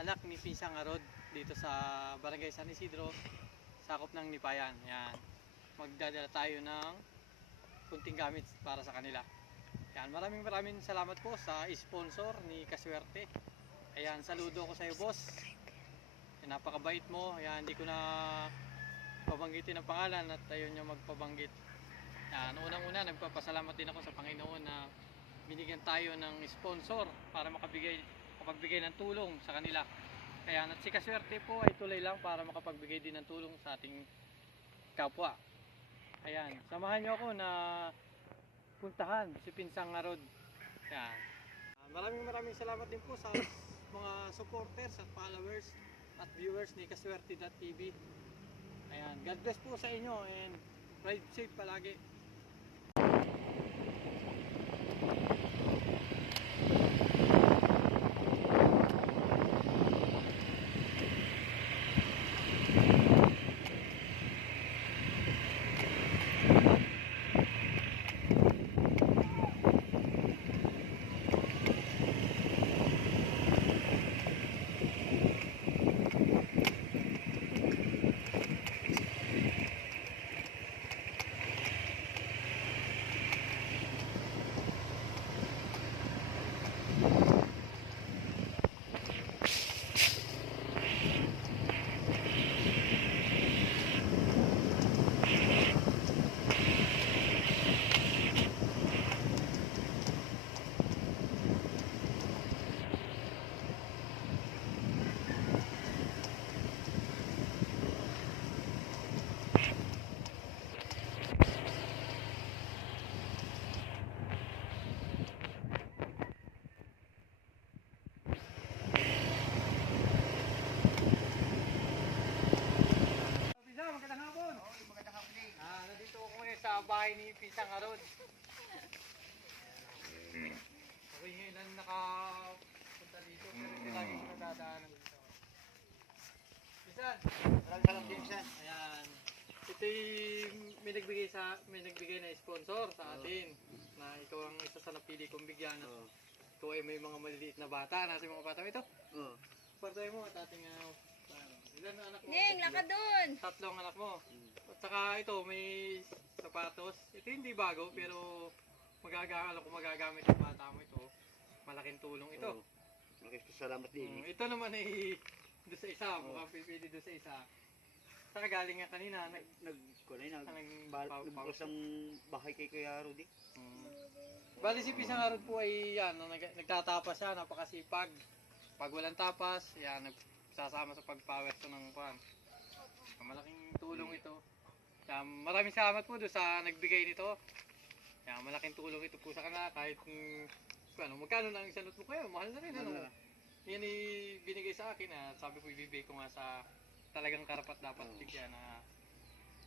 anak ni Pinsang Arod dito sa Barangay San Isidro, sakop ng Nipayan. Yan. Magdadala tayo ng kunting gamit para sa kanila. Yan, maraming salamat po sa sponsor ni Kaswerte. Ayan, saludo ko sa iyo, boss. Yan, napakabait mo. Ayan, hindi ko na pabanggitin ang pangalan at ayun yung magpabanggit. Yan, unang-una nagpapasalamat din ako sa Panginoon na binigyan tayo ng sponsor para makapagbigay ng tulong sa kanila. Kaya at si Kaswerte po ay tuloy lang para makapagbigay din ng tulong sa ating kapwa. Ayan, samahan nyo ako na puntahan si Pinsang Arod. Ayan. Maraming salamat din po sa mga supporters at followers at viewers ni Kaswerte.tv. Ayan, God bless po sa inyo and ride safe palagi. Nandito ako ngayon sa bahay ni Pinsang Arod. Ako ngayon lang nakapunta dito pero hindi lagi ko nadadaanan dito. Pinsan! Maraming salamat din, Pinsan. Ayan. Ito may nagbigay na sponsor sa atin. Na ito ang isa sa napili kong bigyan. Ito ay may mga maliliit na bata. Nasa yung mga bata ito? Oo. Partay mo at ating ilan na anak mo? Ning, laka dun! Tatlong anak mo. At saka ito may sapatos. Ito hindi bago pero alam ko magagamit ng bata mo ito. Malaking tulong ito. Maraming salamat din. Ito naman ay doon sa isa. Mukhang pipili doon sa isa. Saka galing nga kanina. Nagbukas ang bahay kay Kuya Rudy. Bali si Pinsang Arod po ay yan, nagtatapas siya, napakasipag. Pag walang tapas, yan, nagsasama sa pagpawerso ng pan. Malaking tulong ito. Yan, maraming salamat po doon sa nagbigay nito. Yan, malaking tulong ito po sa kanila kahit magkano na ang isang notebook kayo, mahal na rin. Yan binigay sa akin na sabi ko ibibigay ko nga sa talagang karapat dapat bigyan na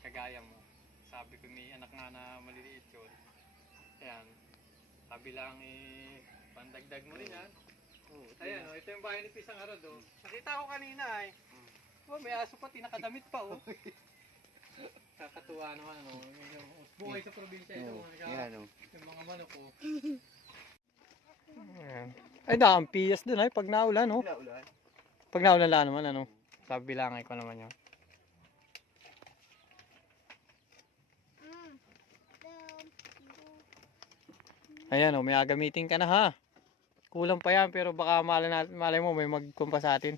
kagaya mo. Sabi ko may anak nga na maliliit yun. Ayan, sabi lang pandagdag mo rin yan. Ayan, ito yung bahay ni Pinsang Arod. Nakita ko kanina may aso pati nakadamit pa. Kakatuwa naman buhay sa probinsya ito. Yung mga manok ko. Ay, daan piyas dun pag naulan Pag naulan lang naman sabi lang ko naman yun. Ayan may agamitin ka na ha. Kulang pa yan pero baka malay mo may magkumpa sa atin.